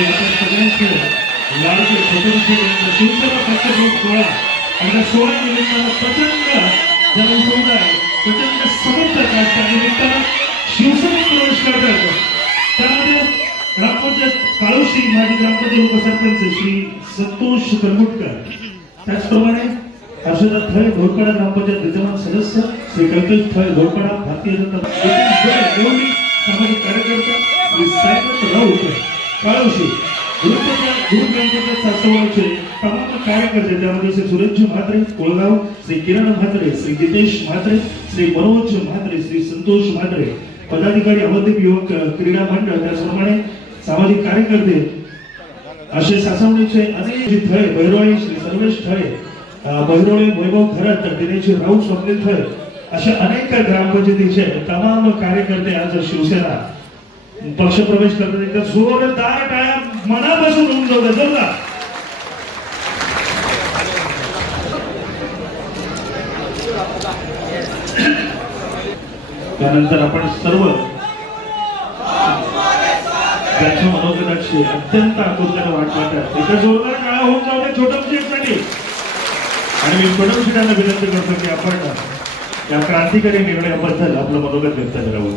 आपण सगळ्यांचे लाडके छत्रपती शिवसेना पक्षप्रमुख सोहळा आणि त्या सोहळ्या निमित्तानं प्रचंड जनसमुदाय प्रचंड समर्थक त्या निमित्तानं शिवसेनेत प्रवेश करतात. त्यामध्ये ग्रामपंचायत काळोशी माजी ग्रामपंचायत उपसरपंच श्री संतोष करमुटकर, त्याचप्रमाणे हर्षदा थळ घोरपडा ग्रामपंचायत विद्यमान सदस्य श्री कल्पेश थळ घोरपडा भारतीय जनता पार्टी सामाजिक कार्यकर्ता श्री सायनाथ राऊत काळोशी गुरु ग्रामपंचायत सासवडचे तमाम कार्यकर्ते, त्यामध्ये श्री सुरेश म्हात्रे कोळगाव, श्री किरण म्हात्रे, श्री जितेश म्हात्रे, श्री मनोज म्हात्रे, श्री संतोष म्हात्रे, पदाधिकारी अवधीप युवक क्रीडा मंडळ, त्याचप्रमाणे सामाजिक कार्यकर्ते असे सासवडीचे अनेक थळे भैरवाई श्री सर्वेश थळे, बहिरोळे वैभव खरत, दिनेश राऊत, स्वप्नील थळे अशा अनेक ग्रामपंचायतीचे तमाम कार्यकर्ते आज शिवसेना पक्षप्रवेश करतात. एकदा जोरदार टाळ्या मनापासून होऊन जाऊ द्या. त्यानंतर आपण सर्व त्यांच्या मनोगताची अत्यंत आकुलतेने वाट पाहतात. एकदा जोरदार टाळ्या होऊन जाऊ द्या छोटमशीसाठी. आणि मी छोटमशीटांना विनंती करतो की आपण या क्रांतिकारी निर्णयाबद्दल आपलं मनोगत व्यक्त करावं.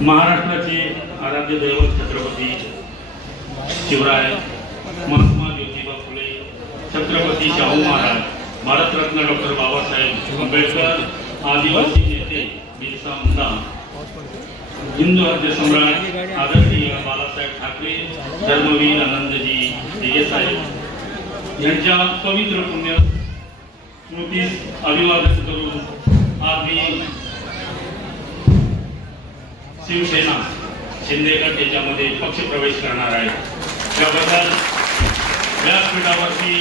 महाराष्ट्राचे आराध्य दैवत छत्रपती शिवराय, महात्मा ज्योतिबा फुले, छत्रपती शाहू महाराज, भारतरत्न डॉक्टर बाबासाहेब आंबेडकर, आदिवासी नेते बिरसा मुंडा, हिंदू राज्य सम्राट आदरणीय बाळासाहेब ठाकरे, धर्मवीर आनंदजी देसाई यांच्या पवित्र पुण्य स्मृतीस अभिवादन करून आज मी शिवसेना शिंदेगड याच्यामध्ये पक्षप्रवेश करणार आहे. त्याबद्दल व्यासपीठावरती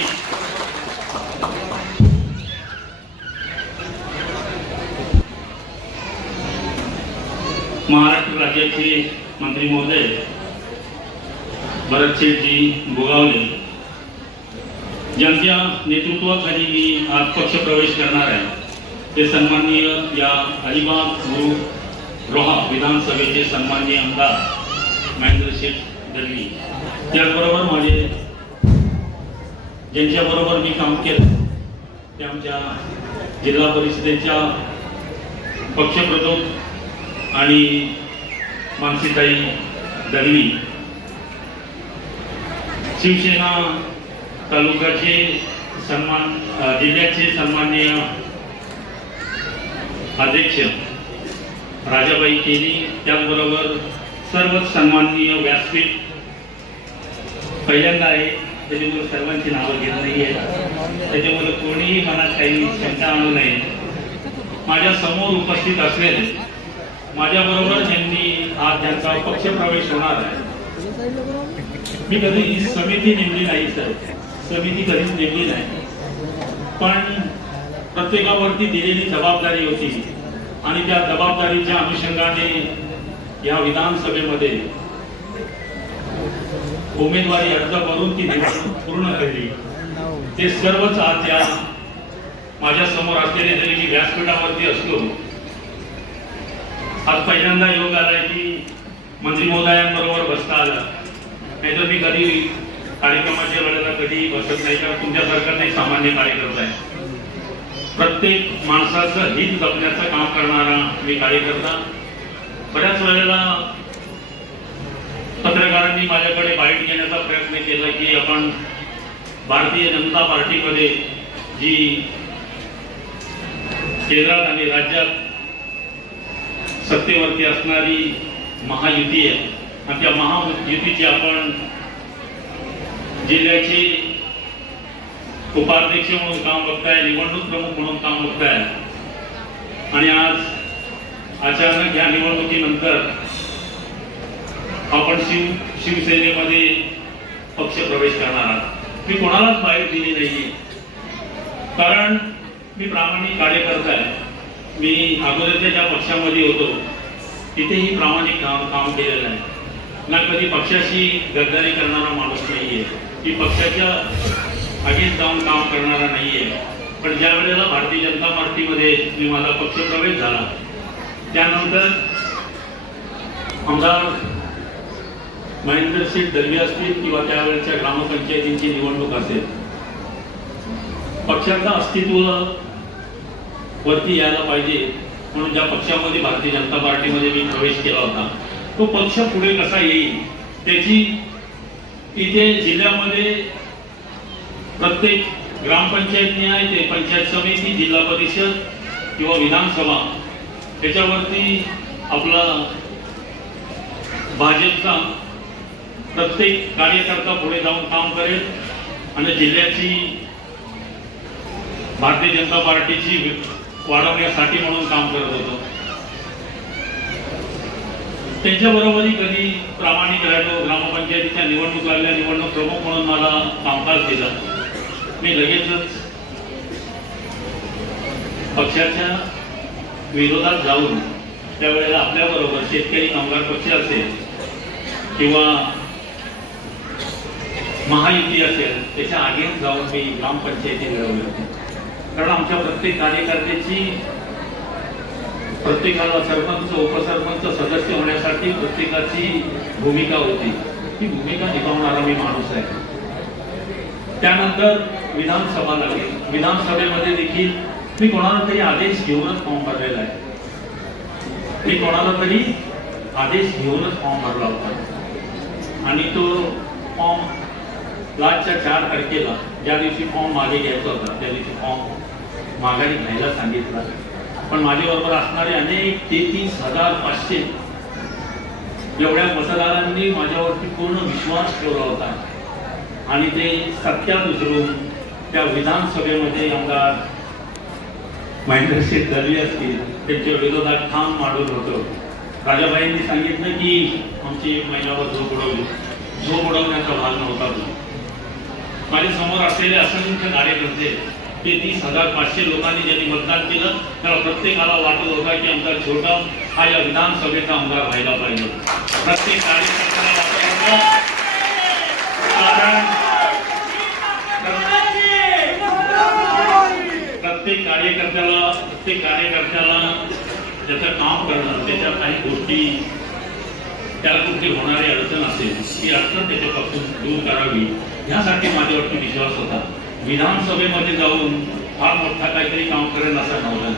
महाराष्ट्र राज्याचे मंत्री महोदय भरतशेठजी गोगावले ज्यांच्या नेतृत्वाखाली मी आज पक्षप्रवेश करणार आहे, ते सन्माननीय या अलिबाग गुरु रोहा विधानसभेचे सन्माननीय आमदार महेंद्र शेठ दलवी, त्याचबरोबर माझे ज्यांच्याबरोबर मी काम केलं ते आमच्या जिल्हा परिषदेच्या पक्षप्रमुख आणि मानसीताई दलवी, शिवसेना तालुक्याचे जिल्ह्याचे सन्माननीय अध्यक्ष राजाबाई केली, त्याचबरोबर सर्वच सन्माननीय व्यासपीठ पहिल्यांदा आहे, त्याच्यामुळे सर्वांची नावं घेत नाही आहे, त्याच्यामुळे कोणीही मनात काही शंका आणू नये. माझ्या समोर उपस्थित असलेले माझ्याबरोबर ज्यांनी आज त्यांचा पक्षप्रवेश होणार आहे, मी कधी समिती नेमली नाही सर, समिती कधीच नेमली नाही, पण प्रत्येकावरती दिलेली जबाबदारी होती आणि त्या जबाबदारीच्या अनुषंगाने या विधानसभेमध्ये उमेदवारी अर्ज करून ती निवडणूक पूर्ण केली. ते सर्वच आज या माझ्या समोर असलेले जरी मी व्यासपीठावरती असलो, आज पहिल्यांदा योग आलाय की मंत्री महोदयांबरोबर बसता आला, नाहीतर मी कधी कार्यक्रमाच्या वेळेला कधी बसत नाही, कारण तुमच्यासारखं नाही सामान्य कार्यकर्ता आहे. प्रत्येक माणसाचं हित जपण्याचं काम करणारा मी कार्यकर्ता. बऱ्याच वेळेला पत्रकारांनी माझ्याकडे बाईट घेण्याचा प्रयत्न केला की आपण भारतीय जनता पार्टीमध्ये जी केंद्रात आणि राज्यात सत्तेवरती असणारी महायुती आहे आणि त्या महायुतीची आपण जिल्ह्याचे उपाध्यक्ष म्हणून काम बघताय, निवडणूक प्रमुख म्हणून काम बघताय आणि आज अचानक या निवडणुकीनंतर आपण शिवसेनेमध्ये पक्षप्रवेश करणार आहात. मी कोणालाच बाहेर दिली नाही, कारण मी प्रामाणिक कार्यकर्ता आहे. मी अगोदरच्या ज्या पक्षामध्ये होतो तिथेही प्रामाणिक काम केलेलं आहे. ना कधी पक्षाशी गद्दारी करणारा माणूस नाहीये, की पक्षाच्या आगीत जाऊन काम करणारा नाहीये. पण ज्या वेळेला भारतीय जनता पार्टीमध्ये मी माझा पक्षप्रवेश झाला त्यानंतर आमदार महेंद्रसिंह दलवी असतील किंवा त्यावेळेच्या ग्रामपंचायतींची निवडणूक असेल, पक्षाचं अस्तित्व वरती यायला पाहिजे म्हणून ज्या पक्षामध्ये भारतीय जनता पार्टीमध्ये मी प्रवेश केला होता तो पक्ष पुढे कसा येईल त्याची इथे जिल्ह्यामध्ये प्रत्येक ग्रामपंचायत आहे ते पंचायत समिती, जिल्हा परिषद किंवा विधानसभा त्याच्यावरती आपला भाजपचा प्रत्येक कार्यकर्ता पुढे जाऊन काम करेल आणि जिल्ह्याची भारतीय जनता पार्टीची वाढवण्यासाठी म्हणून काम करत होतो. त्यांच्याबरोबरही कधी प्रामाणिक राहिलो. ग्रामपंचायतीच्या निवडणूक लागल्या, निवडणूक प्रमुख म्हणून मला कामकाज दिलं. मी लगेचच पक्षाच्या विरोधात जाऊन त्यावेळेला आपल्याबरोबर शेतकरी कामगार पक्ष असेल किंवा महायुती असेल त्याच्या आगेत जाऊन मी ग्रामपंचायती मिळवली होती. कारण आमच्या प्रत्येक कार्यकर्त्याची प्रत्येकाला सरपंच उपसरपंच सदस्य होण्यासाठी प्रत्येकाची भूमिका होती. ती भूमिका निभावणारा मी माणूस आहे. त्यानंतर विधानसभा लागली. विधानसभेमध्ये देखील मी कोणाला तरी आदेश घेऊनच फॉर्म भरलेला आहे. मी कोणाला तरी आदेश घेऊनच फॉर्म भरला होता आणि तो फॉर्म लास्टच्या 4 तारखेला ज्या दिवशी फॉर्म मागे घ्यायचा होता त्या दिवशी फॉर्म माघारी घ्यायला सांगितलं. पण माझ्याबरोबर असणारे अनेक 33,500 एवढ्या मतदारांनी माझ्यावरती पूर्ण विश्वास ठेवला होता आणि ते सत्यात उतरून त्या विधानसभेमध्ये आमदार महेंद्रसिंह दलवी असतील त्यांच्या विरोधात ठाम मांडून होतो. राजाबाईंनी सांगितलं की आमची 1 महिन्यावर झोप उडवली. झोप उडवण्याचा भाग नव्हता तो. माझ्या समोर असलेले असंख्य कार्यकर्ते 33,500 लोकांनी ज्यांनी मतदान केलं त्याला प्रत्येकाला वाटत होता की आमचा छोटा हा या विधानसभेचा आमदार व्हायला पाहिजे. प्रत्येक कार्यकर्त्याला वाटत होतं कारण प्रत्येक कार्यकर्त्याला ज्याचं काम करणं त्याच्या काही गोष्टी त्याला कुठली होणारी अडचण असेल ती अडचण त्याच्यापासून दूर करावी यासाठी माझ्यावरती विश्वास होता. विधानसभेमध्ये जाऊन फार मोठा काहीतरी काम करेल असं नव्हतं.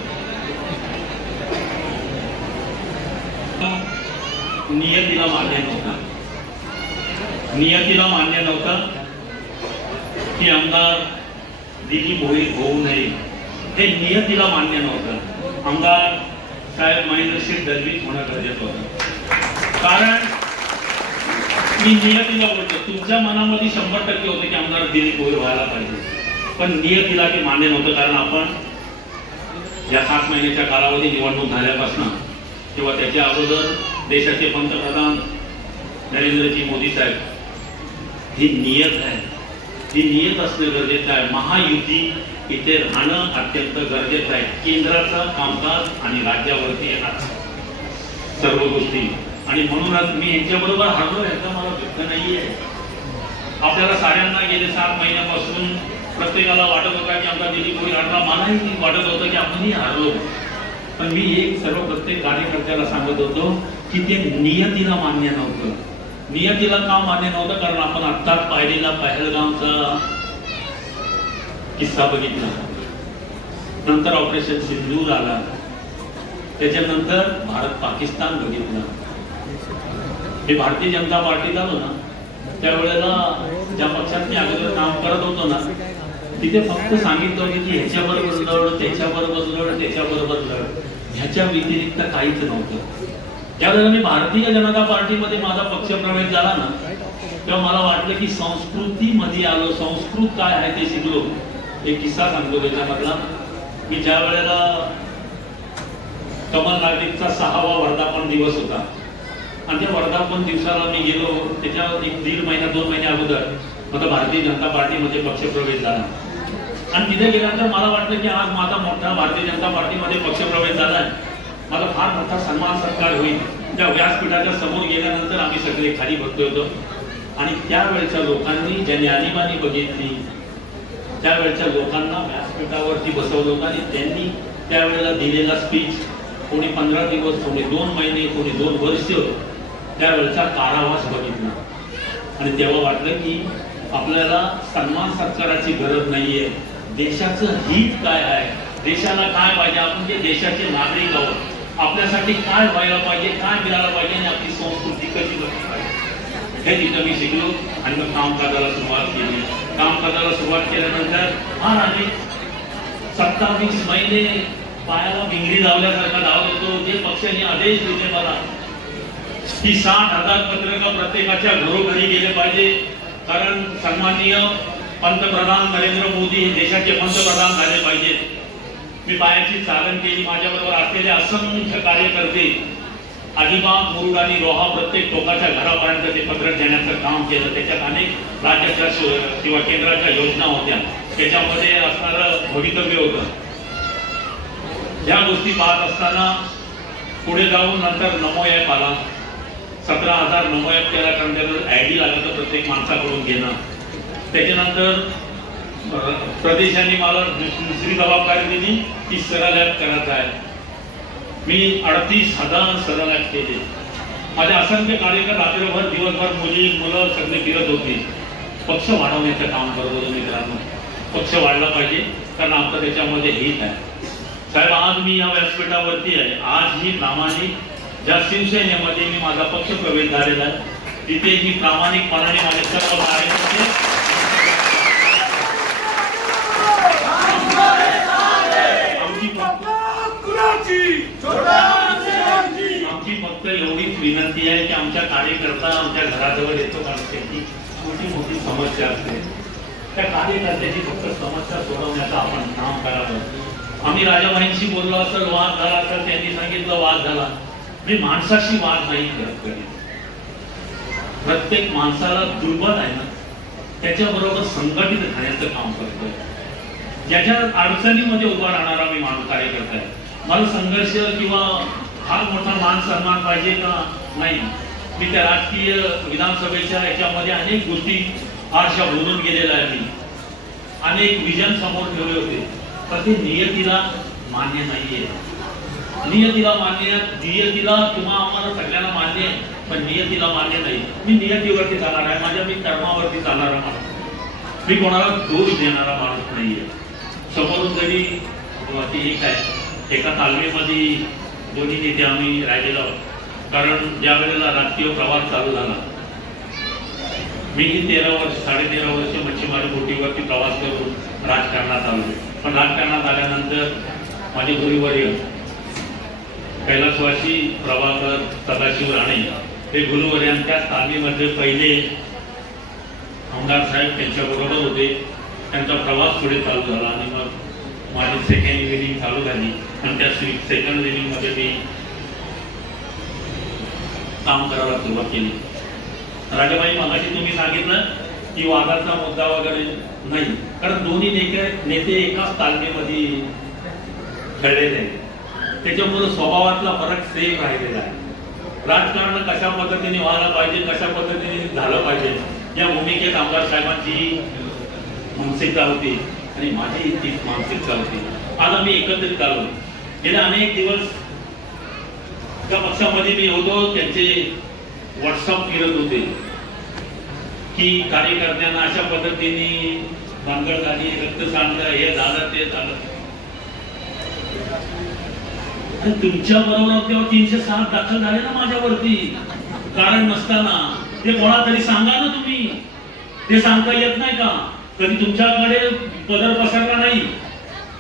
नियतीला मान्य नव्हता. नियतीला मान्य नव्हतं की आमदार दिलीप होऊ नये. हे नियतीला मान्य नव्हतं. आमदार साहेब महेंद्रसिंह दलवी होणं गरजेचं होतं. कारण मी नियतीला बोलतो तुमच्या मनामध्ये 100% होतं की आमदार दिलीप भोईर व्हायला पाहिजे, पण नियतीला ते मान्य नव्हतं. कारण आपण या 7 महिन्याच्या कालावधी निवडणूक झाल्यापासून किंवा त्याच्या अगोदर देशाचे पंतप्रधान नरेंद्रजी मोदी साहेब ही नियत आहे. ही नियत असणं गरजेचं आहे. महायुती इथे राहणं अत्यंत गरजेचं आहे. केंद्राचं कामकाज आणि राज्यावरती येणार सर्व गोष्टी आणि म्हणूनच मी यांच्याबरोबर हरलो याचा मला दुःख नाही आहे. आपल्याला साऱ्यांना गेले 7 महिन्यापासून प्रत्येकाला वाटत होता की आमचा दिलीप भोईर हरला. मलाही वाटत होतं की आपणही हरलो. पण मी एक सर्व प्रत्येक कार्यकर्त्याला सांगत होतो की ते नियतीला मान्य नव्हतं. नियतीला का मान्य नव्हतं? कारण आपण आत्ताच पाहिलेला पहलगामचा किस्सा बघितला, नंतर ऑपरेशन सिंदूर आला, त्याच्यानंतर भारत पाकिस्तान बघितलं. मी भारतीय जनता पार्टीत आलो ना त्यावेळेला ज्या पक्षात मी अगोदर काम करत होतो ना तिथे फक्त सांगितलं होतं की ह्याच्याबरोबर लढ, त्याच्याबरोबर लढ, त्याच्याबरोबर लढ, ह्याच्या व्यतिरिक्त काहीच नव्हतं. त्यावेळेला मी भारतीय जनता पार्टीमध्ये माझा पक्ष प्रवेश झाला ना तेव्हा मला वाटलं की संस्कृतीमध्ये आलो. संस्कृत काय आहे ते शिकलो. एक किस्सा सांगतो त्याच्यामधला की ज्या वेळेला कमल नागरिकचा 6वा वर्धापन दिवस होता आणि त्या वर्धापन दिवसाला मी गेलो. त्याच्या 1.5 महिना 2 महिने अगोदर माझा भारतीय जनता पार्टीमध्ये पक्षप्रवेश झाला आणि तिथे गेल्यानंतर मला वाटलं की आज माझा मोठा भारतीय जनता पार्टीमध्ये पक्षप्रवेश झालाय, मला फार मोठा सन्मान सत्कार होईल. त्या व्यासपीठाच्या समोर गेल्यानंतर आम्ही सगळे खाली बसलो होतो आणि त्यावेळेच्या लोकांनी ज्यांनी आणीबाणी बघितली त्यावेळेच्या लोकांना व्यासपीठावरती बसवलं होतं आणि त्यांनी त्यावेळेला दिलेला स्पीच कोणी 15 दिवस, कोणी 2 महिने, कोणी 2 वर्ष त्यावेळेचा कारावास बघितला. आणि तेव्हा वाटलं की आपल्याला सन्मान सत्काराची गरज नाहीये. देशाचं हित काय आहे, देशाला काय पाहिजे, आपण जे देशाचे नागरिक आहोत, आपल्यासाठी काय व्हायला पाहिजे, काय मिळायला पाहिजे आणि आपली संस्कृती कशी जपली पाहिजे हे तिथं मी शिकलो. आणि मग कामकाजाला सुरुवात केली. कामकाजाला सुरुवात केल्यानंतर फार आम्ही 27 महिने पायाला भिंगरी लावल्यासारखा लावत होतो. जे पक्षाने आदेश दिले मला की 60,000 पत्रकं प्रत्येकाच्या घरोघरी गेले पाहिजे, कारण सन्माननीय पंतप्रधान नरेंद्र मोदी हे देशाचे पंतप्रधान झाले पाहिजेत. मी पायाची चालन केली. माझ्याबरोबर असलेले असंख्य कार्यकर्ते अलिबाग, मुरुड आणि रोहा प्रत्येक टोकाच्या घरापर्यंत ते पत्रक देण्याचं काम केलं. त्याच्यात अनेक राज्याच्या किंवा केंद्राच्या योजना होत्या, त्याच्यामध्ये असणारं भवितव्य होतं. या गोष्टी पाहत असताना पुढे जाऊन नंतर नमो ॲप आला. 17,000 नमो ॲप केला, कारण त्याला आयडी लागलं प्रत्येक माणसाकडून घेणं. त्याच्यानंतर प्रदेशाने मला दुसरी जबाबदारी दिली की सरळ ॲप करायचा आहे. मी 38,000 सरळ ॲप केले. माझे असंख्य कार्यकर्ते रात्रभर दिवसभर मुली मुलं सगळे फिरत होते. पक्ष वाढवण्याचं काम करत होतो. मित्रांनो, पक्ष वाढला पाहिजे, कारण आमचं त्याच्यामध्ये हित आहे. साहेब, आज मी या व्यासपीठावरती आहे. आज ही प्रामाणिक ज्या शिवसेनेमध्ये मी माझा पक्ष प्रवेश झालेला आहे, तिथे मी प्रामाणिकपणाने माझे सर्व कार्यकर्ते आमची फक्त एवढीच विनंती आहे की आमच्या कार्यकर्ता आमच्या घराजवळ येतो, कारण त्यांची छोटी मोठी समस्या असते. त्या कार्यकर्त्याची फक्त समस्या सोडवण्याचं आपण काम करावं. आम्ही राजाबाईंशी बोललो असेल, वाद झाला तर त्यांनी सांगितलं वाद झाला. मी माणसाशी वाद नाही करत कधी. प्रत्येक माणसाला दुर्बल आहे ना, त्याच्याबरोबर संघटित राहण्याचं काम करतोय. ज्याच्या अडचणीमध्ये उभा राहणारा मी माणूस कार्यकर्ता आहे. मला संघर्ष किंवा फार मोठा मान सन्मान पाहिजे का नाही. मी त्या राजकीय विधानसभेच्या याच्यामध्ये अनेक गोष्टी फारशा बोलून गेलेल्या आहे. मी अनेक विजन समोर ठेवले होते, पण ते नियतीला मान्य नाहीये. नियतीला किंवा आम्हाला सगळ्यांना मान्य आहे, पण नियतीला मान्य नाही. मी नियतीवरती चालणार आहे, माझ्या मी कर्मावरती चालणारा माणूस. मी कोणाला दोष देणारा माणूस नाहीये. समोरून जरी एक आहे, एका तालमीमध्ये दोन्ही नेते आम्ही राहिलेलो आहोत. कारण ज्या वेळेला राजकीय प्रवास चालू झाला, मीही 13-13 वर्ष मच्छीमारी बोटीवरती प्रवास करून राजकारणात आलो. पण राजकारणात आल्यानंतर माझे गुरुवर्य कैलासवासी प्रभाकर सदाशिव राणे हे गुरुवर्यांच्या तालमीमध्ये पहिले आमदार साहेब त्यांच्याबरोबर होते. त्यांचा प्रवास पुढे चालू झाला आणि मग माझी सेकंड इव्हिनिंग चालू झाली आणि त्या सेकंड इव्हिनिंगमध्ये मी काम करायला सुरुवात केली. राजाबाई, मगाशी तुम्ही सांगितलं की वादाचा मुद्दा वगैरे नाही, कारण दोन्ही नेते एकाच तालमीमध्ये खेळलेले आहेत. त्याच्यामुळे स्वभावातला फरक सेम राहिलेला आहे. राजकारण कशा पद्धतीने व्हायला पाहिजे, कशा पद्धतीने झालं पाहिजे, या भूमिकेत आमदार साहेबांची मानसिकता होती आणि माझी तीच मानसिकता होती. आज आम्ही एकत्रित आलो. गेले अनेक दिवस ज्या पक्षामध्ये मी होतो त्यांचे व्हॉट्सअप फिरत होते की कार्यकर्त्यांना अशा पद्धतीने भानगड झाली, रक्त सांडलं, हे झालं, ते झालं. आणि तुमच्या बरोबर तेव्हा 307 दाखल झाले ना माझ्यावरती, कारण नसताना. ते कोणा तरी सांगा ना तुम्ही. ते सांगता येत नाही का? कधी तुमच्याकडे पदर पसरला नाही,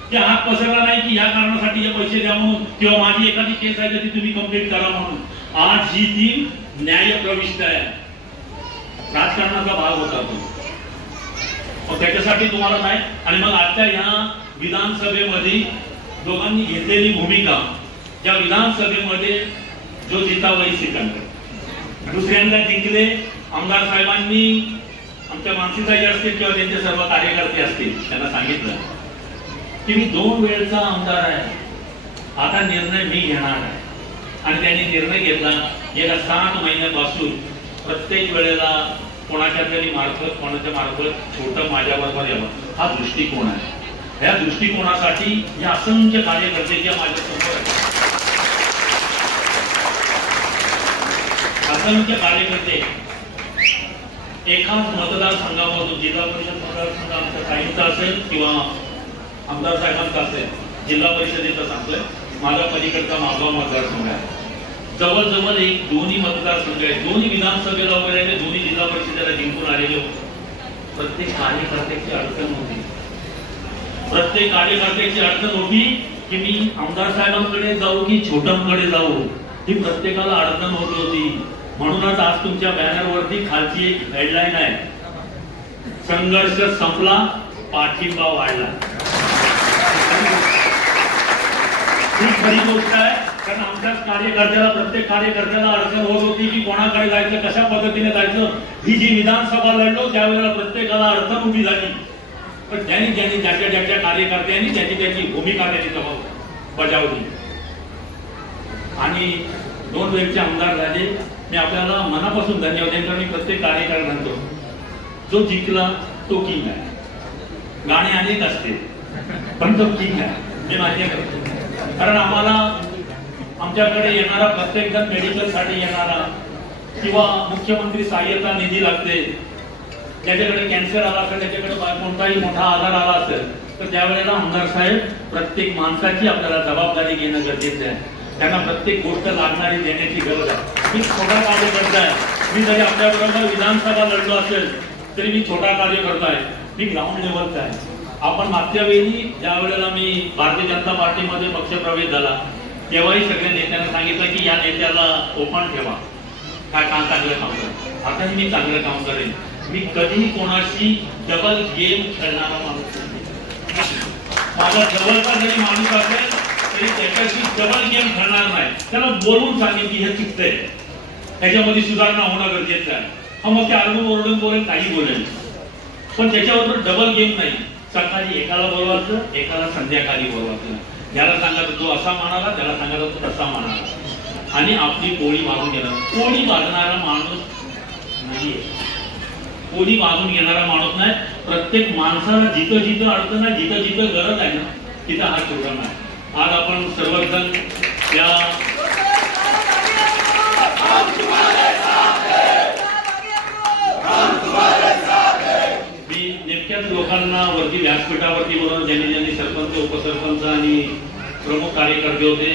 की हात पसरला नाही की या कारणासाठी हे पैसे द्या म्हणून, किंवा माझी एखादी केस आहे ती तुम्ही कंप्लीट करा म्हणून. आज ही टीम न्याय प्रविष्ट आहे. राजकारणाचा भाग होता तो, मग त्याच्यासाठी तुम्हाला नाही. आणि मग आजच्या ह्या विधानसभेमध्ये दोघांनी घेतलेली भूमिका, या विधानसभेमध्ये जो जिताबाई सिकंदर दुसऱ्यांदा जिंकले. आमदार साहेबांनी आमच्या मानसीताई असतील किंवा त्यांचे सर्व कार्यकर्ते असतील, त्यांना सांगितलं की मी 2 वेळचा आमदार आहे, आता निर्णय मी घेणार आहे. आणि त्यांनी निर्णय घेतला. गेल्या 7 महिन्यापासून प्रत्येक वेळेला कोणाच्या तरी मार्फत कोणाच्या मार्फत छोटं माझ्याबरोबर यावं, हा दृष्टिकोन आहे. ह्या दृष्टिकोनासाठी या असंख्य कार्यकर्ते जे माझ्या समोर आहेत, असंख्य कार्यकर्ते एकाच मतदारसंघामधून, जिल्हा परिषद मतदारसंघ आमचा काहींचा असेल किंवा आमदार साहेबांचा असेल, जिल्हा परिषदेचा सांगतोय, माझा पलीकडचा मागवा मतदारसंघ आहे. जवळजवळ एक दोन्ही मतदारसंघ आहेत, दोन्ही विधानसभेला वगैरे आले, दोन्ही जिल्हा परिषदेला जिंकून आलेले होते. प्रत्येक कार्यकर्त्याची अडचण होती, प्रत्येक कार्यकर्त्याची अडचण होती की मी आमदार साहेबांकडे जाऊ की छोट्यांकडे जाऊ, ही प्रत्येकाला अडचण होत होती. म्हणूनच आज तुमच्या बॅनरवरती खालची एक हेडलाईन आहे, संघर्ष संपला, पाठिंबा वाढला. ही खरी गोष्ट आहे, कारण आमच्याच कार्यकर्त्याला, प्रत्येक कार्यकर्त्याला अडचण होत होती की कोणाकडे जायचं, कशा पद्धतीने जायचं. ही जी विधानसभा लढलो त्यावेळेला प्रत्येकाला अडचण उभी झाली, पण ज्यांनी ज्यांनी ज्याच्या कार्यकर्त्यांनी त्याची भूमिका त्यांनी बजावली आणि 2 वेळचे आमदार झाले. मी आपल्याला मनापासून धन्यवाद देतो. मी प्रत्येक कार्यकर्ता म्हणतो, जो जिंकला तो किंग आहे. गाणे अनेक असते पण तो किंग आहे, मी मान्य करतो. कारण आम्हाला आमच्याकडे येणारा प्रत्येक जण मेडिकल साठी येणारा किंवा मुख्यमंत्री सहाय्यता निधी लागते, ज्याच्याकडे कॅन्सर आला असेल, त्याच्याकडे कोणताही मोठा आजार आला असेल, तर त्यावेळेला आमदार साहेब प्रत्येक माणसाची आपल्याला जबाबदारी घेणं गरजेचं आहे. त्यांना प्रत्येक गोष्ट लागणारी देण्याची गरज आहे. मी छोटा कार्यकर्ता आहे, मी जरी आपल्याबरोबर विधानसभा लढलो असेल तरी मी छोटा कार्यकर्ता आहे, मी ग्राउंड लेवलचा आहे. आपण मागच्या वेळी ज्या वेळेला मी भारतीय जनता पार्टीमध्ये पक्षप्रवेश झाला तेव्हाही सगळ्या नेत्यांना सांगितलं की या नेत्याला ओपन ठेवा, काय काम चांगलं काम करेल. आताही मी चांगलं काम करेन. मी कधीही कोणाशी डबल गेम खेळणारा माणूस नाही. माझा जवळचा जरी माणूस असेल तरी त्याच्याशी डबल गेम खेळणार नाही. त्याला बोलून सांगेल की हे चुकतंय, त्याच्यामध्ये सुधारणा होणं गरजेचं आहे. हा मग ते आरडून ओरडून बोलेल, काही बोलेल, पण त्याच्याबरोबर डबल गेम नाही. सकाळी एकाला बोलवायचं, एकाला संध्याकाळी बोलवायचं. याला सांगायचं तो असा म्हणाला, त्याला सांगायचं तो तसा म्हणाला आणि आपली पोळी मारून घेणार. पोळी बांधणारा माणूस नाहीये, कोणी बांधून घेणारा माणूस नाही. प्रत्येक माणसाला जिथं जिथं अडचण आहे, जिथं जिथं गरज आहे ना, तिथं हा प्रोग्राम आहे. आज आपण सर्वजण या मी नेमक्याच लोकांना वरती व्यासपीठावरती बोलवून ज्यांनी सरपंच, उपसरपंच आणि प्रमुख कार्यकर्ते होते,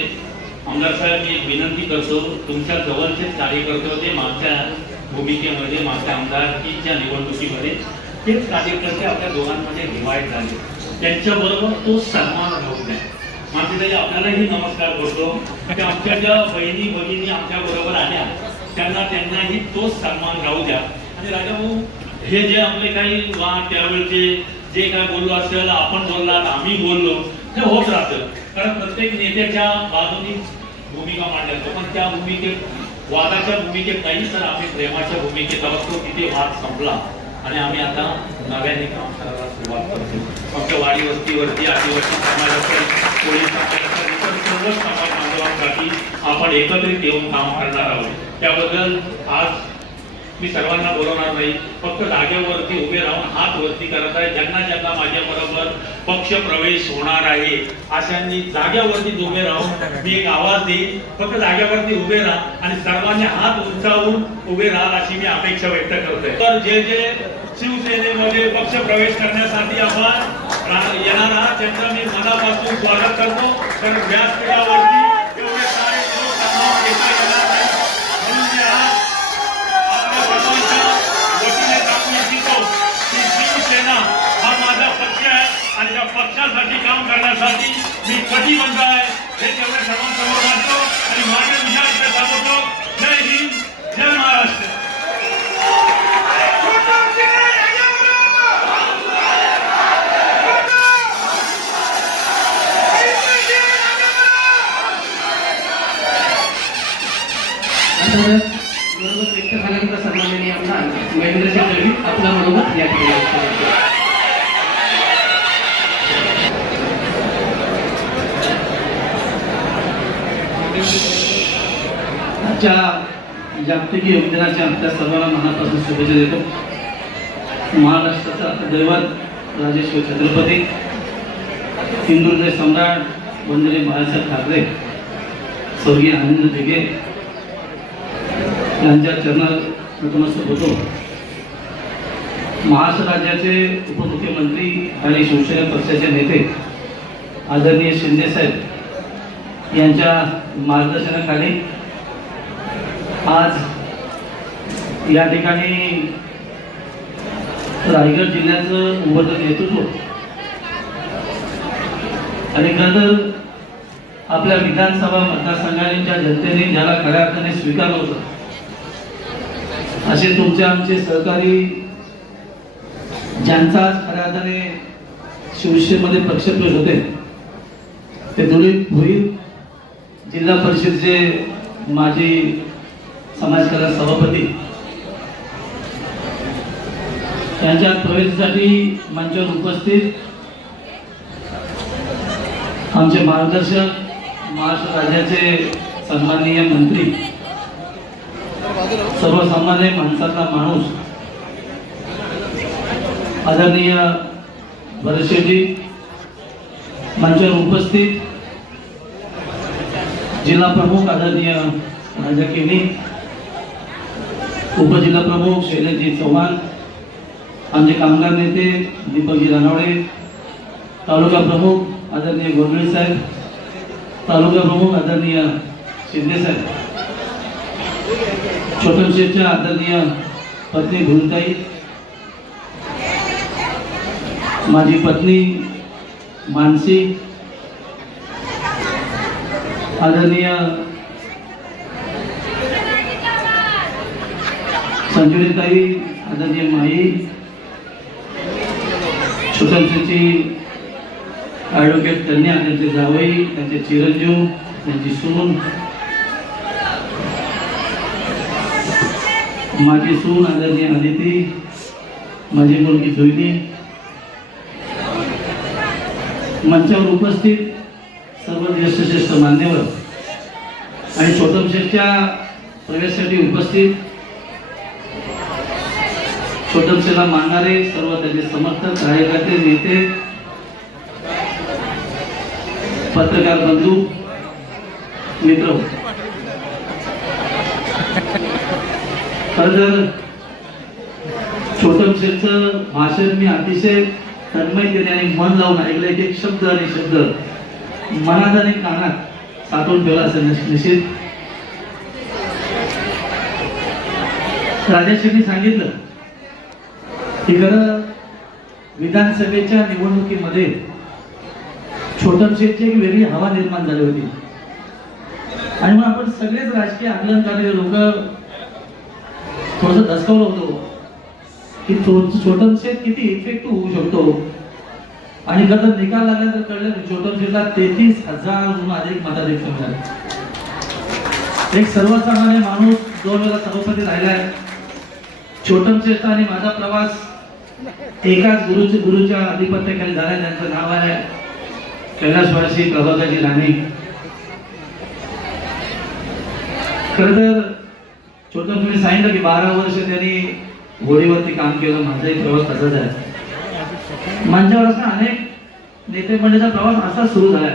आमदार साहेब मी एक विनंती करतो, तुमच्या जवळचेच कार्यकर्ते होते मागच्या भूमिकेमध्ये, मागच्या आमदारकीच्या निवडणुकीमध्ये, तेच कार्यकर्ते आपल्या दोघांमध्ये डिवाइड झाले. त्यांच्याबरोबर तो सन्मान राहू द्या. माझे आपल्यालाही नमस्कार करतो की आमच्या ज्या बहिणी भगिनी आमच्या बरोबर आल्या त्यांनाही तोच सन्मान राहू द्या. आणि राजाभाऊ, हे जे आपले काही वाद त्यावेळेचे जे काय बोललो असेल, आपण बोललात, आम्ही बोललो, ते होत राहतं. कारण प्रत्येक नेत्याच्या बाजूनी भूमिका मांडल्या जातो, पण त्या भूमिकेत, वादाच्या भूमिकेत नाही, तर आम्ही प्रेमाच्या भूमिकेत असतो. तिथे वाद संपला आणि आम्ही आता नव्याने काम करायला सुरुवात करतो. आमच्या वाडी वस्तीवरती, आदिवासी समाजाकडे, पोलीस इतर सर्व समाज बांधवांसाठी आपण एकत्रित येऊन काम करणार आहोत. त्याबद्दल आज मी सर्वांना बोलवणार नाही, फक्त जागेवरती उभे राहून हात वरती करत आहे. ज्यांना माझ्या बरोबर पक्ष प्रवेश होणार आहे अशांनी जागेवरती उभे राहून मी एक आवाज देईन, फक्त जागेवरती उभे राहा आणि सर्वांनी हात उंचावून उभे राहा अशी मी अपेक्षा व्यक्त करतोय. तर जे शिवसेनेमध्ये पक्ष प्रवेश करण्यासाठी आपण येणार आहात त्यांचं मी मनापासून स्वागत करतो. तर व्यासपीठावरती एवढे सारे लोक आम्हाला घेता येणार नाही, म्हणून मी आज आपल्या सर्वांच्या वतीने सांगू इच्छितो की शिवसेना हा माझा पक्ष आहे आणि त्या पक्षासाठी काम करण्यासाठी मी कटिबद्ध आहे हे तेवढ्या सर्वांसमोर मानतो आणि माझे विचार इथे सांगतो. जय हिंद, जय महाराष्ट्र. बरोबर व्यक्त झाल्यानंतर सन्माननीय आमदार महेंद्रसिंह दळवी आपल्या बरोबर या ठिकाणी. आजच्या जागतिक योग दिनाच्या आमच्या सर्वांना मनापासून शुभेच्छा देतो. महाराष्ट्राचा दैवत राजेश्वर छत्रपती हिंदुहृदय सम्राट वंदनीय बाळासाहेब ठाकरे स्वर्गीय आनंद दिघे यांच्या चरणात नतमस्तक होतो. महाराष्ट्र राज्याचे उपमुख्यमंत्री आणि शिवसेना पक्षाचे नेते आदरणीय शिंदे साहेब यांच्या मार्गदर्शनाखाली आज या ठिकाणी रायगड जिल्ह्याचं उभं नेतृत्व आणि खरं तर आपल्या विधानसभा मतदारसंघाच्या जनतेने ज्याला खऱ्या अर्थाने स्वीकारलं होतं असे तुमचे आमचे सहकारी ज्यांचा आज खऱ्या अर्थाने शिवसेनेमध्ये पक्षप्रवेश होते ते दुर्मिळ होईल. जिल्हा परिषदेचे माजी समाजकल्याण सभापती यांच्या प्रवेशासाठी मंचावर उपस्थित आमचे मार्गदर्शक महाराष्ट्र राज्याचे सन्माननीय मंत्री सर्वसामान्य माणसाचा माणूस आदरणीय भरतशेठजी मंचावर उपस्थित जिल्हा प्रमुख आदरणीय राजा केनी, उपजिल्हा प्रमुख शैलेशजी चव्हाण, आमचे कामगार नेते दीपकजी रानवडे, तालुका प्रमुख आदरणीय गोरगळे साहेब, तालुका प्रमुख आदरणीय शिंदे साहेब, छोटमशेठच्या आदरणीय पत्नी भूलताई, माझी पत्नी मानसी, आदरणीय संजुलीताई, आदरणीय माई, छोटमशेठची ॲडव्होकेट कन्या, त्यांचे जावई, त्यांचे चिरंजीव, त्यांची सून, माझी सून आदरणीय आदिती, माझी मुलगी जुईली, मंचावर उपस्थित सर्व ज्येष्ठ मान्यवर आणि छोटमशेठच्या प्रवेशासाठी उपस्थित छोटमशेठला मानणारे सर्व त्यांचे समर्थक, कार्यकर्ते, नेते, पत्रकार बंधू, मित्र, खरं तर छोटमशेठचं भाषण मी अतिशय तन्मयतेने आणि मन लावून ऐकलं. एक एक शब्द आणि शब्द मनात आणि कानात साठवून ठेवला असेल निश्चित. राजेश्वरनी सांगितलं की खरं विधानसभेच्या निवडणुकीमध्ये छोटमशेठची एक वेगळी हवा निर्माण झाली होती आणि मग आपण सगळेच राजकीय आकलन करणारे लोक थोडंसं धसकवलं होतो की छोटमशेठ किती इफेक्टिव्ह होऊ शकतो. आणि खरं निकाल लागल्यानंतर कळलं की छोटमशेठला 33,000 अधिक मताधिक्य मिळाले. एक सर्वसामान्य माणूस 2 वेळा सभापती राहिलाय. छोटमशेठचा आणि माझा प्रवास एकाच गुरुच्या अधिपत्याखाली झालाय. त्यांचं नाव आहे कैलासवासी प्रभाकरजी राणे. खरं तर छोटमशेठने सांगितलं की 12 वर्ष त्यांनी घोडीवरती काम केलं. माझाही प्रवास तसाच आहे. मंचावर असा अनेक नेते मंडळीचा प्रवास असा सुरू झाला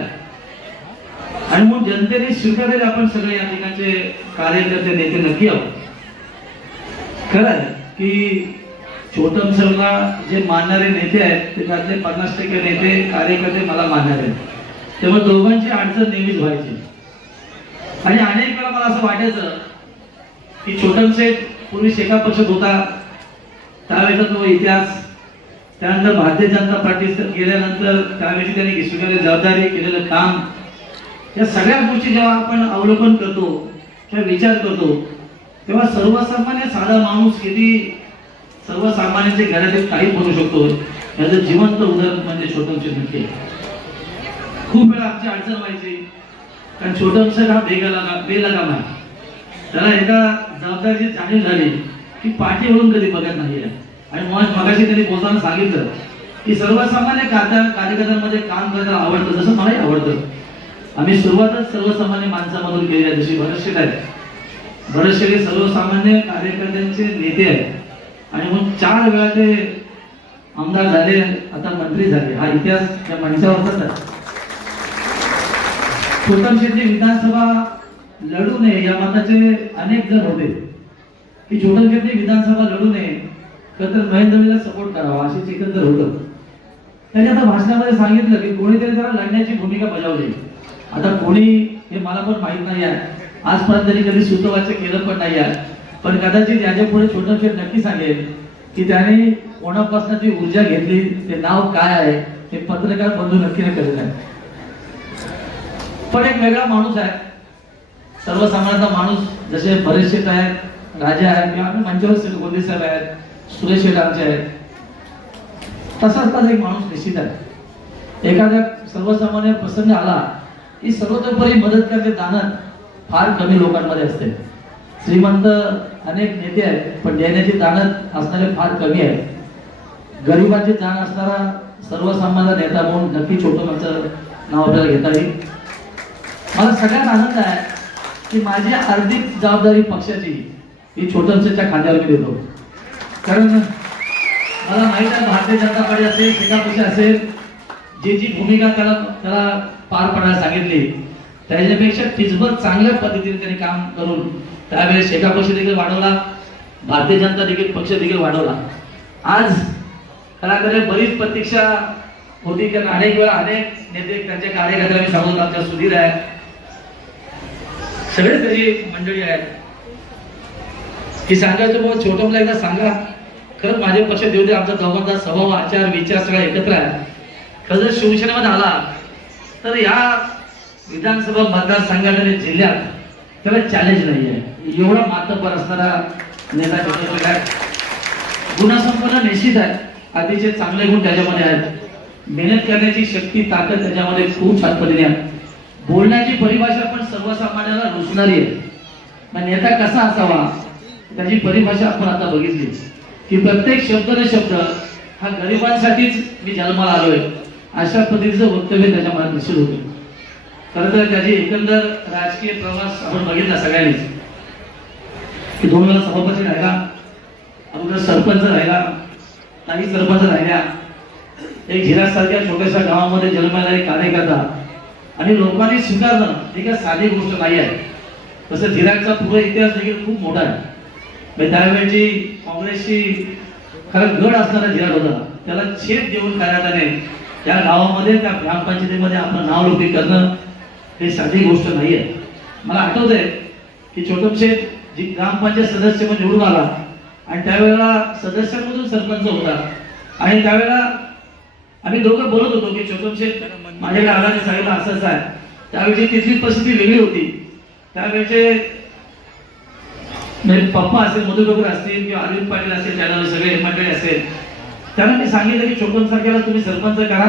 आणि मग जनतेने स्वीकारलेले आपण सगळे या ठिकाणचे कार्यकर्ते नेते नक्की आहोत. खरं आहे की छोटमशेठला जे मानणारे नेते आहेत ते त्यातले 50% नेते कार्यकर्ते मला मानणारे आहेत. त्यामुळे दोघांची अडचण नेहमीच व्हायची आणि अनेक वेळा मला असं वाटायचं की छोटमशेठ पूर्वी शेका पक्षात होता त्यावेळेचा तो इतिहास, त्यानंतर भारतीय जनता पार्टीत गेल्यानंतर त्यावेळी त्यांनी स्वीकारलेली जबाबदारी, केलेलं काम, या सगळ्या गोष्टी जेव्हा आपण अवलोकन करतो किंवा विचार करतो तेव्हा सर्वसामान्य साधा माणूस किती सर्वसामान्यांच्या घरातील काही बनू शकतो याचं जिवंत उदाहरण म्हणजे छोटमशेठ नक्की. खूप वेळा आमची अडचण व्हायची कारण छोटमशेठ हा बेलगाम आहे. त्याला एका जबाबदारीची जाणीव झाली की पाठीवरून कधी बघत नाहीये. आणि मगाशी त्यांनी बोलताना सांगितलं की सर्वसामान्य कार्यकर्त्यांमध्ये काम करायला आवडतं, जसं मलाही आवडतं. आम्ही सुरुवातच सर्वसामान्य माणसामधून केली आहे. जशी भरतशेठ आहेत, भरतशेठ सर्वसामान्य कार्यकर्त्यांचे नेते आहेत आणि मग 4 वेळा ते आमदार झाले, आता मंत्री झाले, हा इतिहास त्या मंचावरचाच आहे. छोटम शेट्टी विधानसभा लढू नये या मताचे अनेक जण होते की छोटम शेट्टी विधानसभा लढू नये तर महेंद्रला सपोर्ट करावा असे एकंदर होतं. त्यांनी आता भाषणामध्ये सांगितलं की कोणीतरी जरा लढण्याची भूमिका बजावली. आता कोणी हे मला पण माहित नाही आहे, आजपर्यंत त्यांनी कधी सूत्रवाच्य केलं पण नाही आहे, पण कदाचित याच्या पुढे छोटम शेट नक्की सांगेल की त्याने कोणापासून ती ऊर्जा घेतली, ते नाव काय आहे हे पत्रकार बंधू नक्की कळलं आहे. पण एक वेगळा माणूस आहे, सर्वसामान्यांचा माणूस. जसे बरेच शेठ आहेत, राजा आहेत, किंवा आम्ही मंचावर गोंदे साहेब आहेत, सुरेश शेठ आमचे आहेत, तसाच एक माणूस निश्चित आहे. एखाद्या सर्वसामान्य प्रसंग आला की सर्वतोपरी मदत करणे दानत फार कमी लोकांमध्ये असते. श्रीमंत अनेक नेते आहेत, पण देण्याची दानत असणारे फार कमी आहेत. गरिबांची जाण असणारा सर्वसामान्य नेता म्हणून नक्की छोटमचं नाव आपल्याला घेता येईल. मला सगळ्यात आनंद आहे की माझी आर्थिक जबाबदारी पक्षाची ही छोटमच्या खांद्यावर मी देतो. कारण मला माहित आहे भारतीय जनता पार्टी असेल, शेका पक्ष असेल, जी भूमिका त्याला पार पाडायला सांगितली त्याच्यापेक्षा तिजभर चांगल्या पद्धतीने त्यांनी काम करून त्यावेळेस शेका पक्ष देखील वाढवला, भारतीय जनता देखील पक्ष देखील वाढवला. आज खऱ्याकडे बरीच प्रतीक्षा होती, कारण अनेक वेळा अनेक नेते त्यांच्या कार्यकर्त्यांनी सांगून आमच्या सुधीर आहे, सगळे त्याची मंडळी आहेत की सांगायचं बाबा छोटमला एकदा सांगा. खरंच माझे पक्ष देऊ दे, आमचा दोघांचा स्वभाव, आचार, विचार सगळा एकत्र आहे. खरं जर शिवसेनेमध्ये आला तर या विधानसभा मतदारसंघात आणि जिल्ह्यात त्याला चॅलेंज नाही आहे. एवढा मातब्बर असणारा नेता छोटम आहे. गुणसंपन्न निश्चित आहे, अतिशय चांगले गुण त्याच्यामध्ये आहेत. मेहनत करण्याची शक्ती, ताकद त्याच्यामध्ये खूप छान पद्धतीने आहे. बोलण्याची परिभाषा पण सर्वसामान्याला रुचणारी आहे. मग नेता कसा असावा त्याची परिभाषा आपण आता बघितली की प्रत्येक शब्द न शब्द हा गरिबांसाठीच मी जन्माला आलोय अशा पद्धतीचं वक्तव्य त्याच्या मनात निश्चित होतं. खरं तर त्याची एकंदर राजकीय प्रवास आपण बघितला सगळ्यांनीच की 2 वेळा सभापती राहिला, अगोदर सरपंच राहिला, काही सरपंच राहिल्या, एक झिरासारख्या छोट्याशा गावामध्ये जन्माला एक कार्यकर्ता आणि लोकांनी स्वीकारणं ही काही साधी गोष्ट नाही आहे. तसं झिरागचा पूर्ण इतिहास देखील खूप मोठा आहे. त्यावेळेची काँग्रेसची खरं गड असणारा झिराग होता, त्याला छेद देऊन कार्यालयाने त्या गावामध्ये त्या ग्रामपंचायतीमध्ये आपलं नाव नोंदणी करणं हे साधी गोष्ट नाही आहे. मला आठवतंय की छोटम शेठ जी ग्रामपंचायत सदस्य म्हणून निवडून आला आणि त्यावेळेला सदस्यांमधून सरपंच होता आणि त्यावेळेला आम्ही दोघं बोलत होतो की छोटम शेठ माझ्याकडे आला आणि सांगितलं असंच आहे. त्यावेळी तिथली परिस्थिती वेगळी होती. त्यावेळेचे पप्पा असेल, मधुडोकर असतील किंवा अरविंद पाटील असेल, त्याला सगळे मंडळी असेल, त्यांना मी सांगितलं की छोटम सारख्याला तुम्ही सरपंच करा,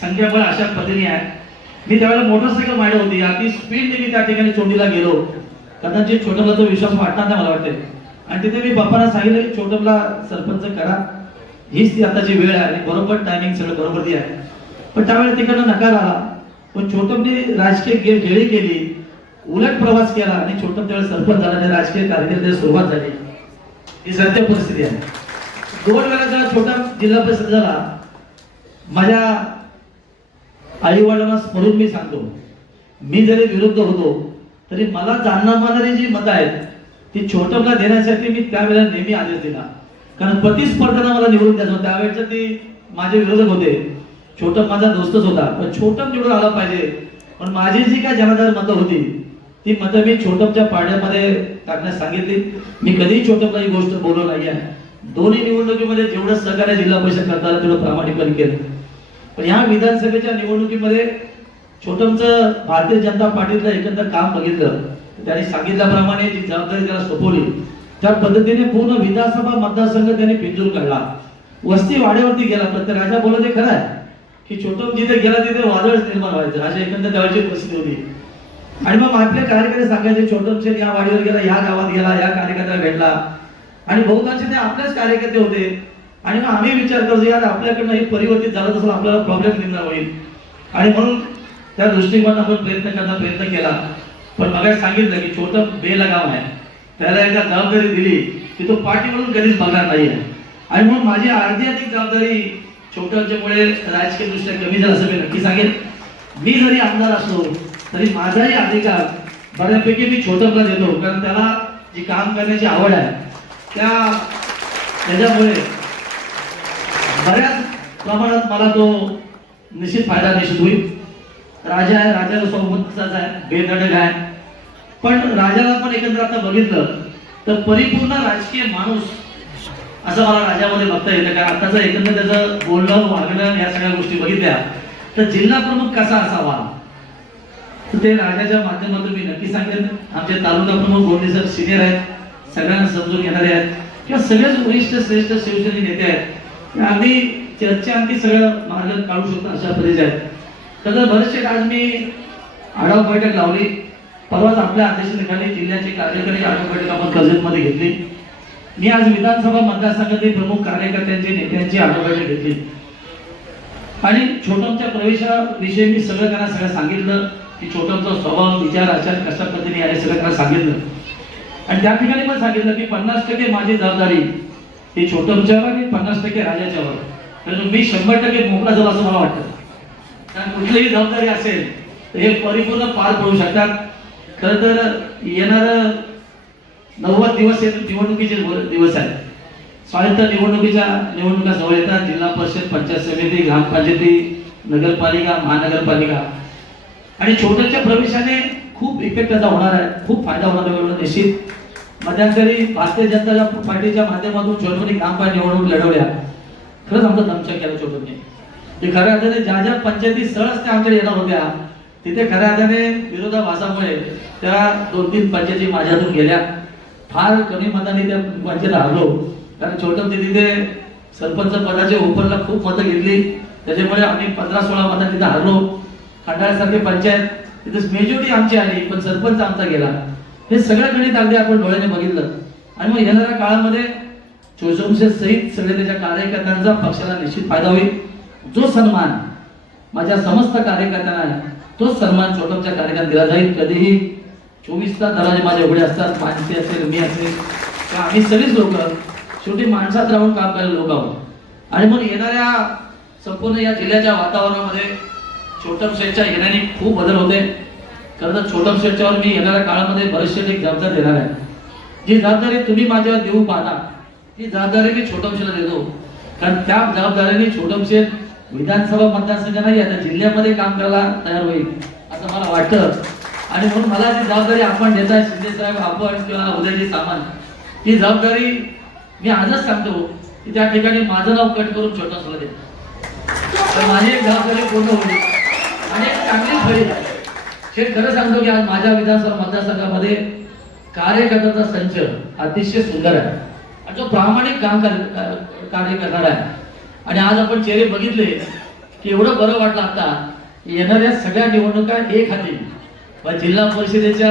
संख्याबळ अशा पद्धतीने आहे. मी त्यावेळेला मोटरसायकल माझ्या होती, अगदी स्पीडने मी त्या ठिकाणी चोंडीला गेलो. कदाचित छोटमला तो विश्वास वाटणार नाही मला वाटते, आणि तिथे मी पप्पांना सांगितलं की छोटमला सरपंच करा, हीच ती आताची वेळ आहे आणि बरोबर टायमिंग सगळं बरोबर ती आहे. पण त्यावेळेला तिकडनं नकार आला. पण छोटमने राजकीय गेळी केली, उलट प्रवास केला आणि छोटम त्यावेळेस सरपंच झाला आणि राजकीय कारकिर्दीला सुरुवात झाली. ही सत्य परिस्थिती आहे. 2 वेळा छोटा जिल्हा परिषद झाला. माझ्या आई वडिलांना स्मरून मी सांगतो, मी जरी विरुद्ध होतो तरी मला जाणणार मानणारी जी मतं आहेत ती छोटमला देण्यासाठी मी त्यावेळेला नेहमी आदेश दिला. कारण प्रतिस्पर्धांना मला निवडून द्यायचं होतं. त्यावेळेचं ते माझे विरोधक होते, छोटम माझा दोस्तच होता, पण छोटम निवडून आला पाहिजे. पण माझी जी काय जनाधार मतं होती ती मतं मी छोटमच्या पाड्यामध्ये टाकण्यास सांगितली. मी कधीही छोटमला ही गोष्ट बोललो नाही आहे. दोन्ही निवडणुकीमध्ये जेवढं सहकार्य जिल्हा परिषद करता आलं तेवढं प्रामाणिकपणे केलं. पण या विधानसभेच्या निवडणुकीमध्ये छोटमचं भारतीय जनता पार्टीतलं एकंदर काम बघितलं, त्यांनी सांगितल्याप्रमाणे जी जबाबदारी त्याला सोपवली त्या पद्धतीने पूर्ण विधानसभा मतदारसंघ त्यांनी पिंजून काढला. वस्ती वाड्यावरती गेला. प्रत्येक राजा बोलत हे खरं आहे की छोटम जिथे गेला तिथे वादळच निर्माण व्हायचं, अशा एकंदर त्यावेळची परिस्थिती होती. आणि मग आपल्या कार्यकर्ते सांगायचे छोटम शेठ या वाडीवर गेला, या गावात गेला, या कार्यकर्त्याला भेटला, आणि बहुतांश ते आपलेच कार्यकर्ते होते. आणि मग आम्ही विचार करतो यार आपल्याकडनं हे परिवर्तित झालं तसं आपल्याला प्रॉब्लेम निर्माण होईल, आणि म्हणून त्या दृष्टिकोनातून आपण प्रयत्न केला. पण मला सांगितलं की छोटम बेलगाव आहे, त्याला एकदा जबाबदारी दिली की तो पार्टीमधून कधीच बघणार नाही आहे. आणि म्हणून माझी अर्धी अधिक जबाबदारी छोट्यामुळे राजकीय दृष्ट्या कमी झालं असं मी नक्की सांगेन. मी जरी आमदार असलो तरी माझाही अधिकार बऱ्यापैकी मी छोटपला देतो, कारण त्याला जी काम करण्याची आवड आहे त्याच्यामुळे बऱ्याच प्रमाणात मला तो निश्चित फायदा निश्चित होईल. राजा आहे, राजाचा स्वभाव तसाच आहे, बेधडक आहे, पण राजाला पण एकंदर आता बघितलं तर परिपूर्ण राजकीय माणूस असं मला राजामध्ये बघता येतं. कारण आताचं एकंदर त्याचं बोलणं वागणं या सगळ्या गोष्टी बघितल्या तर जिल्हा प्रमुख कसा असावा ते राजाच्या माध्यमातून मी नक्की सांगेन. आमचे तालुका प्रमुख गोंडे सर सिनियर आहेत, सगळ्यांना समजून घेणारे आहेत, किंवा सगळेच वरिष्ठ श्रेष्ठ शिवसेने नेते आहेत, अगदी चर्चा आणखी सगळं मार्ग काढू शकतो अशा परिचय आहेत. तर बरेचसे आज मी आढावा बैठक लावली. परवाच आपल्या अध्यक्षतेखाली जिल्ह्याचे कार्यकारी आढावा बैठक आपण कर्जतमध्ये घेतली. मी आज विधानसभा मतदारसंघातील प्रमुख कार्यकर्त्यांची नेत्यांची आढावा बैठक घेतली आणि छोटमच्या प्रवेशाविषयी मी सगळं सांगितलं की छोटमचा स्वभाव विचार आचार कशा पद्धतीने आहे सगळं त्यांना सांगितलं. आणि त्या ठिकाणी पण सांगितलं की 50% माझी जबाबदारी ही छोटमच्यावर आणि 50% राजाच्यावर. तर मी 100% मोकळा झालो असं मला वाटतं. कारण कुठलीही जबाबदारी असेल तर हे परिपूर्ण पार पडू शकतात. खरं तर येणारं 90 दिवस हे निवडणुकीचे दिवस आहेत. स्वायत्त निवडणुका जवळ येतात. जिल्हा परिषद, पंचायत समिती, ग्रामपंचायती, नगरपालिका, महानगरपालिका आणि छोट्याच्या प्रवेशाने खूप इफेक्ट त्याचा होणार आहे, खूप फायदा होणार आहे एवढं निश्चित. मध्यंतरी भारतीय जनता पार्टीच्या माध्यमातून छोटोनी ग्रामपंचायत निवडणूक लढवल्या. खरंच आमचं दमछाक केलं छोटोनी. ते खऱ्या अर्थाने ज्या पंचायती सहज त्या आमच्या येणार होत्या तिथे खऱ्या अर्थाने विरोधाभासामुळे त्या 2-3 पंचायती माझ्यातून गेल्या. फार कमी मतांनी त्या पंचायत हरलो, कारण छोटम तिथे सरपंच पदाच्या ओपनला खूप मतं घेतली, त्याच्यामुळे आम्ही 15-16 मतांनी तिथे हरलो. खंडाळ्यासारखी पंचायत तिथे मेजॉरिटी आमची आली पण सरपंच आमचा गेला. हे सगळं गणित अगदी आपण डोळ्याने बघितलं. आणि मग येणाऱ्या काळामध्ये छोटमशे सहित सगळे त्याच्या कार्यकर्त्यांचा पक्षाला निश्चित फायदा होईल. जो सन्मान माझ्या समस्त कार्यकर्त्यांना आहे तोच सन्मान छोटमच्या कार्यकर्त्यांना दिला जाईल. कधीही 24 तास दरवाजे माझे उघडे असतात. मानसी असेल, मी असेल, किंवा आम्ही सगळीच लोक शेवटी माणसात राहून काम करायला लोक आहोत. आणि मग येणाऱ्या संपूर्ण या जिल्ह्याच्या वातावरणामध्ये छोटम शेठच्या येण्याने खूप बदल होते. खरं तर छोटम शेठच्यावर मी येणाऱ्या काळामध्ये बरेचसे एक जबाबदारी देणार आहे. जी जबाबदारी तुम्ही माझ्यावर देऊ पाहता ती जबाबदारी मी छोटम शेठला देतो. कारण त्या जबाबदारीने छोटम शेठ विधानसभा मतदारसंघ नाही आता जिल्ह्यामध्ये काम करायला तयार होईल असं मला वाटतं. आणि म्हणून मला जी जबाबदारी आपण देताय शिंदे साहेब, आपण किंवा उदयजी सामंत, ती जबाबदारी मी आजच सांगतो की त्या ठिकाणी माझं नाव कट करून छोटसला दे, तर माझी एक जबाबदारी पूर्ण होईल आणि एक चांगली फळी आहे. शेठ खरं सांगतो की आज माझ्या विधानसभा मतदारसंघामध्ये कार्यकर्त्यांचा संच अतिशय सुंदर आहे आणि जो प्रामाणिक कार्य करणार आहे. आणि आज आपण चेहरे बघितले की एवढं बरं वाटलं. आता येणाऱ्या सगळ्या निवडणुका एक हाती जिल्हा परिषदेच्या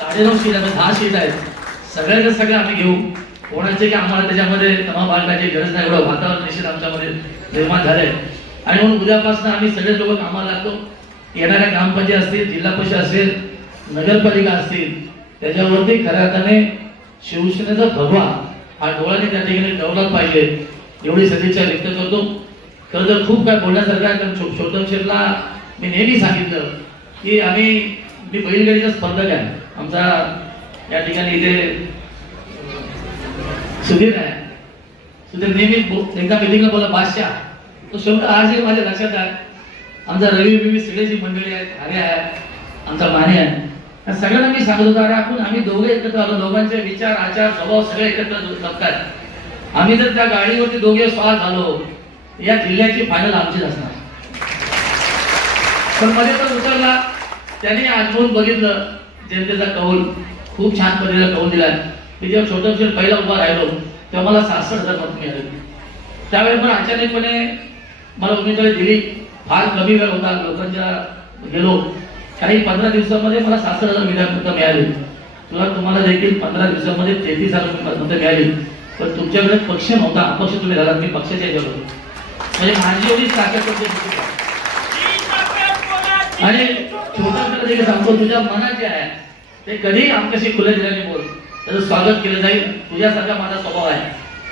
9.5 सीट आहेत, 10 सीट आहेत, सगळ्याच्या सगळ्या आम्ही घेऊ. कोणाचे की आम्हाला त्याच्यामध्ये तमाम बाळगायची गरज नाही, एवढं वातावरण निश्चित आमच्यामध्ये निर्माण झालंय. आणि म्हणून उद्यापासून आम्ही सगळे लोक कामाला लागतो. येणाऱ्या ग्रामपंचायत असतील, जिल्हा परिषद असेल, नगरपालिका असतील, त्याच्यावरती खऱ्या अर्थाने शिवसेनेचा भगवा हा डोळ्याने त्या ठिकाणी ठेवलाच पाहिजे एवढी सदिच्छा व्यक्त करतो. खरं तर खूप काय बोलण्यासारखं आहे. कारण छोटम शेठला मी नेहमी सांगितलं की मी बैलगाडीचा स्पर्धक आहे. आमचा या ठिकाणी इथे सुधीर आहे. सुधीर नेहमी एकदा मिटिंगला बोला बादशाह, तो शब्द आज माझ्या लक्षात आहे. आमचा रवी सगळे जी मंडळी आहेत, हरे आहे, आमचा माने आहे, या सगळ्यांना मी सांगत होतो अरे आम्ही दोघे एकत्र आलो, दोघांचे विचार आचार स्वभाव सगळे एकत्र जगतात. आम्ही जर त्या गाडीवरती दोघे स्वार झालो या जिल्ह्याची फायनल आमचीच असणार. पण मध्ये तो उतरला, त्याने आजमून बघितलं जनतेचा कौल, खूप छान पद्धतीचा कौल दिला. मी जेव्हा छोटम शेठ पहिला उभा राहिलो तेव्हा मला 66,000 मत मिळाले. त्यावेळी पण अचानकपणे मला उमेदवारी दिली. फार कमी वेळ होता, लोकांच्या गेलो. काही 15 दिवसामध्ये मला 66,000 मतं मिळाली. तुम्हाला देखील 15 दिवसामध्ये 33,000 मतं मिळाली. पण तुमच्याकडे पक्ष नव्हता, अपक्ष तुम्ही झाला, मी पक्षाच्या गेलो. म्हणजे माझी एवढी ताकद आणि छोटा देखील सांगतो तुझ्या मनात जे आहे ते कधीही आमच्याशी खुल्या दिल्याने बोल, त्याचं स्वागत केलं जाईल. तुझ्यासारखा माझा स्वभाव आहे.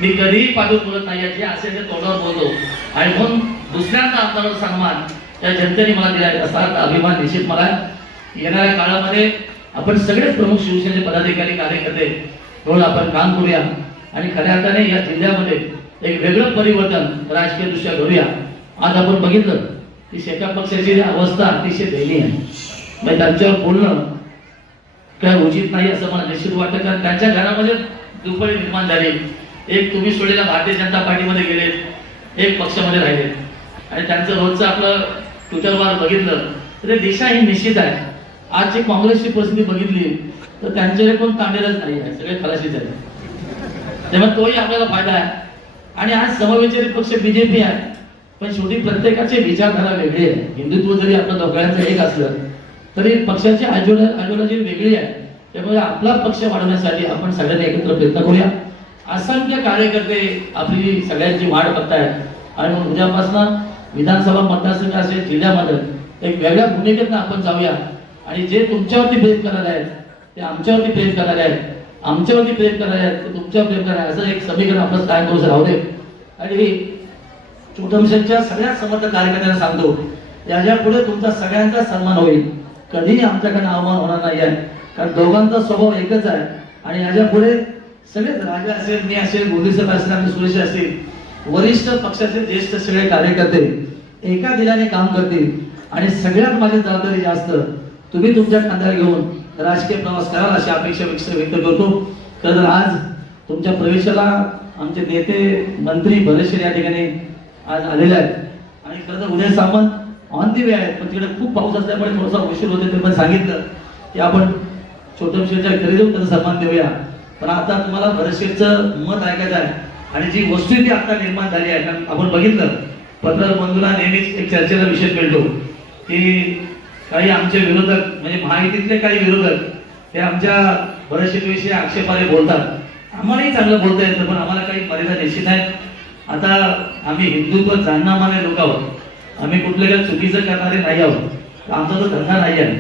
मी कधीही पाठवून बोलत नाही, जे असेल ते तोंडावर बोलतो. आणि म्हणून दुसऱ्यांदा आमदाराचा सन्मान त्या जनतेने मला दिला असा अभिमान निश्चित मला. येणाऱ्या काळामध्ये आपण सगळे प्रमुख शिवसेनेचे पदाधिकारी कार्यकर्ते म्हणून आपण काम करूया आणि खऱ्या अर्थाने या जिल्ह्यामध्ये एक वेगळं परिवर्तन राजकीय दृष्ट्या घडूया. आज आपण बघितलं की शेका पक्षाची अवस्था अतिशय दयनीय आहे. म्हणजे त्यांच्यावर बोलणं काय उचित नाही असं मला निश्चित वाटतं. कारण त्यांच्या घरामध्ये दुफळी निर्माण झाली. एक तुम्ही सोडलेल्या भारतीय जनता पार्टीमध्ये गेले, एक पक्षामध्ये राहिले आणि त्यांचं रोजचं आपलं ट्विटरवर बघितलं तर दिशा ही निश्चित आहे. आजची काँग्रेसची परिस्थिती बघितली तर त्यांच्याकडे कोण तांडेलच नाही आहे, सगळे खलाशीच आहेत. त्यामुळे तोही आपल्याला फायदा आहे. आणि आज समविचारी पक्ष बीजेपी आहे, पण शेवटी प्रत्येकाची विचारधारा वेगळी आहे. हिंदुत्व जरी आपलं दोघांचं एक असलं तरी पक्षाची आयडिओलॉजी वेगळी आहे. त्यामुळे आपला पक्ष वाढवण्यासाठी आपण सगळ्यांनी एकत्र प्रयत्न करूया. असंख्य कार्यकर्ते आपली सगळ्यांची वाट बघतायत आणि मग उद्यापासून विधानसभा मतदारसंघ असेल जिल्ह्यामध्ये एक वेगळ्या भूमिकेतनं आपण जाऊया. आणि जे तुमच्यावरती प्रेम करणार आहेत ते आमच्यावरती प्रेम करणार आहेत, आमच्यावरती प्रेम करणार आहेत ते तुमच्यावर प्रेम करणार आहे, असं एक समीकरण आपलं कायम करून राहू दे. आणि छोटमशेच्या सगळ्या समर्थक कार्यकर्त्यांना सांगतो, याच्या पुढे तुमचा सगळ्यांचा सन्मान होईल. कधीही आमच्याकडे अवमान होणार नाही आहे, कारण दोघांचा स्वभाव एकच आहे. आणि याच्या पुढे सगळेच राजा असेल, मी असेल, बोलीसर असेल आणि सुरेश असतील, वरिष्ठ पक्षाचे ज्येष्ठ सगळे कार्यकर्ते एका दिलाने काम करतील. आणि सगळ्यात माझी जबाबदारी जास्त, तुम्ही तुमच्या खांद्यावर घेऊन राजकीय प्रवास कराल अशी अपेक्षा व्यक्त करतो. खरं तर आज तुमच्या प्रवेशाला आमचे नेते मंत्री बरेचसे या ठिकाणी आज आलेले आहेत. आणि खरं तर उदय सामंत ऑन दी वे आहेत, पण तिकडे खूप पाऊस असल्यामुळे थोडासा उशीर होते. ते पण सांगितलं की आपण छोटमशेच्या घरी जाऊन त्याचा सन्मान देऊया. पण आता तुम्हाला बरेचसेचं मत ऐकायचं आहे. आणि जी वस्तुस्थिती आता निर्माण झाली आहे, कारण आपण बघितलं पत्रकार बंधूला नेहमीच एक चर्चेचा विषय मिळतो की काही आमचे विरोधक म्हणजे महायुतीतले काही विरोधक हे आमच्या बरेचसे आक्षेपाने बोलतात. आम्हालाही चांगलं बोलता येतं, पण आम्हाला काही मर्यादा निश्चित आहेत. आता आम्ही हिंदुत्व जाणणं माने लोक आहोत, आम्ही कुठल्या काही चुकीचं करणारे नाही आहोत. आमचा तो धंदा नाही आहे.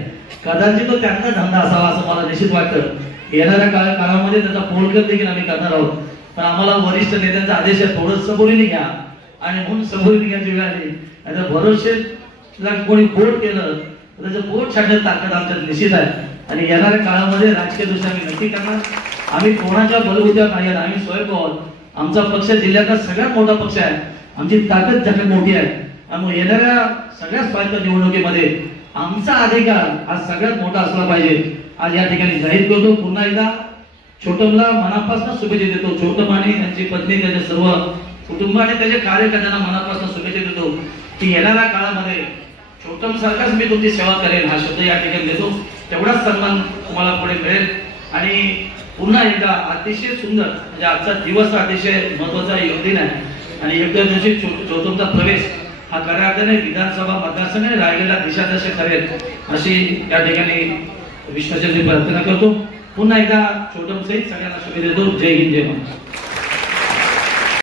कदाचित तो त्यांचा धंदा असावा असं मला निश्चित वाटतं. येणाऱ्या काळामध्ये त्याचा पोळकर देखील आम्ही करणार आहोत. पण आम्हाला वरिष्ठ नेत्यांचा आदेश आहे, थोडं सबुरीने घ्या. आणि म्हणून सबुरीने घ्यायची वेळ आली. आता भरोसेला कोणी बोट केलं तर त्याचं बोट छाडण्याची ताकद आमच्यात निश्चित आहे. आणि येणाऱ्या काळामध्ये राजकीय दृष्ट्या आम्ही नक्की करणार. आम्ही कोणाच्या बलबुत्यावर नाही आहे, आम्ही स्वयंपाक. आमचा पक्ष जिल्ह्याचा सगळ्यात मोठा पक्ष आहे, आमची ताकद सगळ्यात मोठी आहे. त्यामुळे येणाऱ्या सगळ्या स्वायत्त निवडणुकीमध्ये आमचा अधिकार हा सगळ्यात मोठा असला पाहिजे. आज या ठिकाणी जाहीर करतो. पुन्हा एकदा छोटमला मनापासून शुभेच्छा देतो. छोटम आणि त्यांची पत्नी, त्याचे सर्व कुटुंब आणि त्याचे कार्यकर्त्यांना मनापासून शुभेच्छा देतो की येणाऱ्या काळामध्ये छोटम सारखाच मी तुमची सेवा करेन हा शब्द या ठिकाणी देतो. तेवढाच सन्मान तुम्हाला पुढे मिळेल. आणि पुन्हा एकदा अतिशय सुंदर म्हणजे आजचा दिवस अतिशय महत्वाचा योग दिन आहे. आणि योग्य दिवशी छोटमचा प्रवेश हा खऱ्या अर्थाने विधानसभा मतदारसंघ राहिलेला दिशादर्शक ठरेल अशी या ठिकाणी विश्वासाची प्रार्थना करतो. पुन्हा एकदा छोटम सहित सगळ्यांना शुभेच्छा देतो. जय हिंद, जय महाराष्ट्र.